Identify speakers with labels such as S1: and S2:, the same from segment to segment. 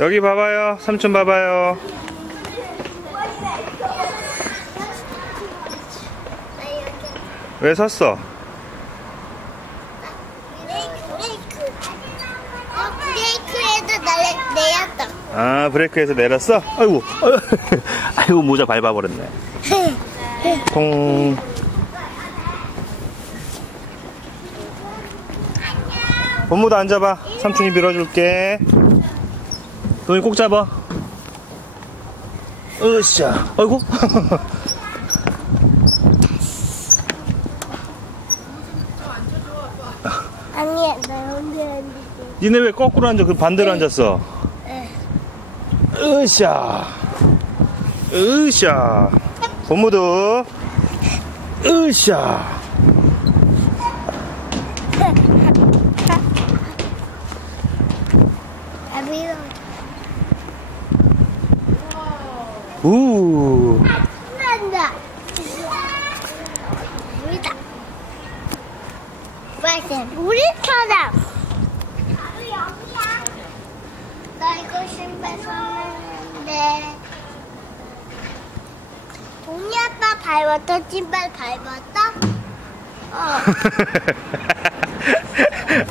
S1: 여기 봐봐요. 삼촌 봐봐요. 왜 섰어?
S2: 브레이크. 어, 브레이크에도 날래, 내렸다.
S1: 아, 브레이크에서 내렸어? 아이고, 아이고, 모자 밟아버렸네. 통. 본무도 앉아봐. 삼촌이 밀어줄게. 돈이 꼭 잡아. 으쌰. 아이고.
S2: 아니야, 나 여기 앉을게.
S1: 니네 왜 거꾸로 앉아? 그 반대로 앉았어.
S2: 네.
S1: 으쌰. 으쌰. 본무도. 으쌰.
S2: 아, 밀어.
S1: 우.
S2: 난다. 물이다. 맞아, 물이처럼. 나도 여기야. 나 이거 신발 샀는데. 동이 아빠 밟았다, 신발 밟았다? 어.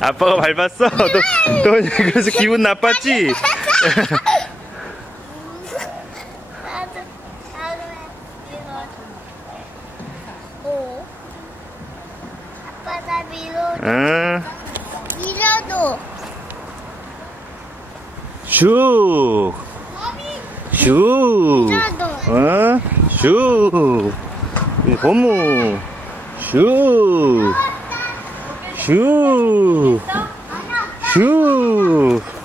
S1: 아빠가 밟았어? 너, 너 그래서 기분 나빴지?
S2: 나도, 나도 밀 오. 아빠 나 밀어줘.
S1: 응.
S2: 밀어도.
S1: 슉. 슉.
S2: 어?
S1: 슉. 이 고무. 슉. 슉. 슉.